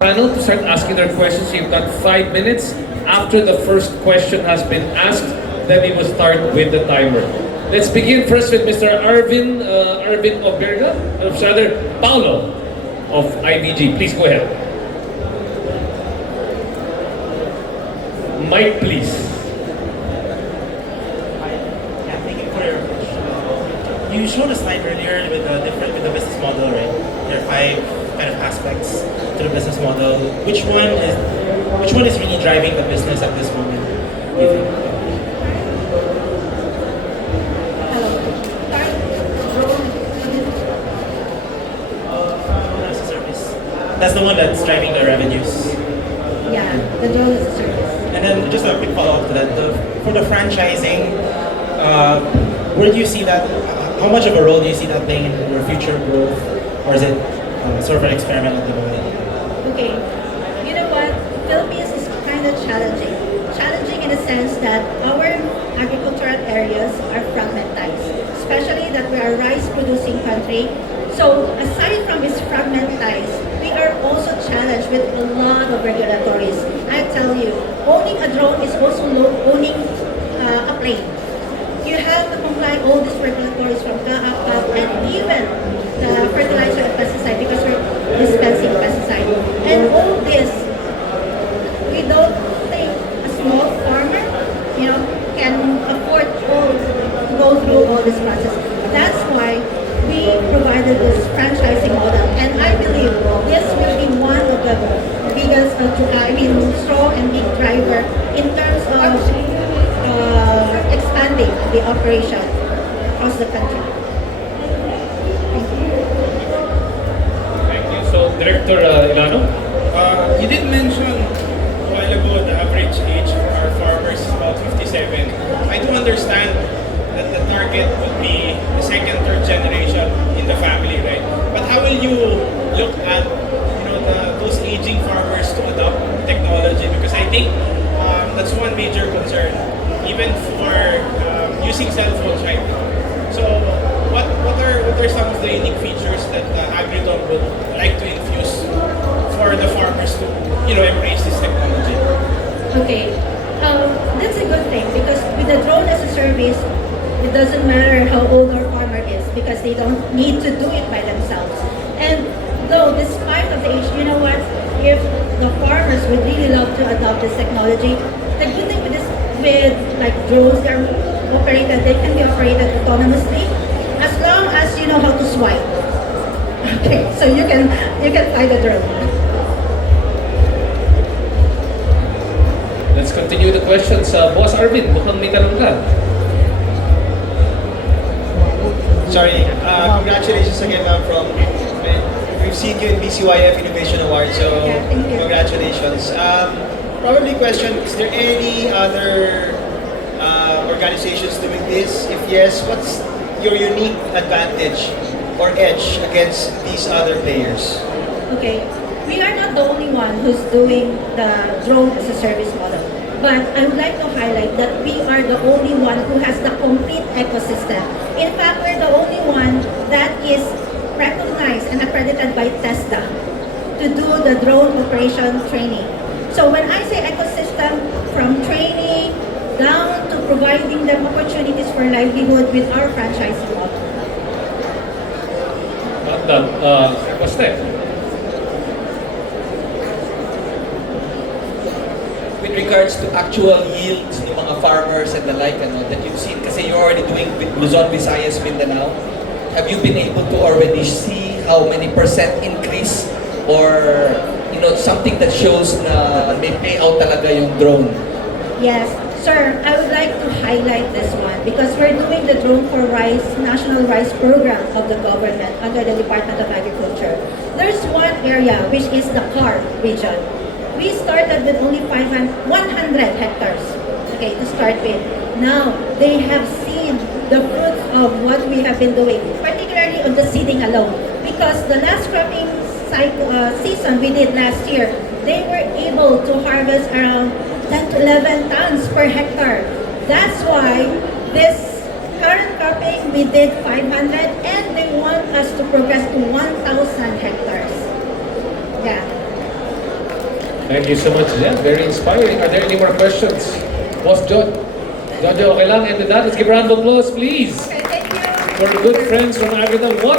panel to start asking their questions. You've got 5 minutes. After the first question has been asked, then we will start with the timer. Let's begin first with Mr. Arvin Oberga, or rather Paulo of IBG. Please go ahead. Mike, please. Yeah, thank you for your question. You showed a slide earlier with the business model, right? There are five kind of aspects to the business model. Which one is really driving the business at this moment? You think? Drone as a service. That's the one that's driving the revenues. Yeah, the drone as a service. And then just a quick follow-up to that. For the franchising, where do you see that? How much of a role do you see that playing in your future growth, or is it sort of an experiment at the moment? Okay, you know what? Philippines is kind of challenging. Challenging in the sense that our agricultural areas are fragmentized, especially that we are a rice-producing country. So aside from its fragmentized, we are also challenged with a lot of regulatories. I tell you, owning a drone is also owning a plane. You have to comply all these regulatories from GAAPAP and even the fertilizer and pesticide because we're dispensing pesticide. And all this, we don't think a small farmer, can afford to go through all this process. That's why we provided this franchising model, and I believe this will be one of the biggest, strong and big driver in terms of expanding the operation across the country. Thank you. So, Director Ilano? You did mention a while ago the average age for our farmers is about 57. I do understand that the target would be the second, third generation in the family, right? But how will you look at those aging farmers to adopt technology? Because I think that's one major concern, even for using cell phones right now. So, what are some of the unique features that Agridon would like to infuse for the farmers to embrace this technology? Okay, that's a good thing because with the drone as a service, it doesn't matter how old our farmer is because they don't need to do it by themselves. And though despite of the age, you know what? If the farmers would really love to adopt this technology, the good thing with like drones, they can be operated autonomously as long as you know how to swipe. Okay, so you can fly the drone. Let's continue the questions. Boss Arvin, mukhang may tanong ka. Sorry, congratulations again, ma'am, we've seen you in BCYF Innovation Award, so Yeah, thank you. congratulations. Probably question, is there any other organizations doing this? If yes, what's your unique advantage or edge against these other players? Okay, we are not the only one who's doing the drone as a service model. But I would like to highlight that we are the only one who has the complete ecosystem. In fact, we're the only one that is recognized and accredited by TESDA to do the drone operation training. So when I say ecosystem, from training down to providing them opportunities for livelihood with our franchising model. Coste. With regards to actual yields ng mga farmers and the like, that you've seen, kasi you're already doing with Luzon, Visayas, Mindanao, have you been able to already see how many percent increase or something that shows na may payout talaga yung drone? Yes, sir, I would like to highlight this one because we're doing the Drone for Rice National Rice Program of the government under the Department of Agriculture. There's one area which is the CAR region. We started with only 100 hectares, okay, to start with. Now, they have seen the fruits of what we have been doing, particularly on the seeding alone. Because the last cropping season we did last year, they were able to harvest around 10 to 11 tons per hectare. That's why this current cropping we did 500 and they want us to progress to 1,000 hectares. Yeah. Thank you so much. Yeah, very inspiring. Are there any more questions? Boss John? Jojo, okay lang. And with that, let's give a round of applause, please. Okay, thank you. For good friends from Agridown.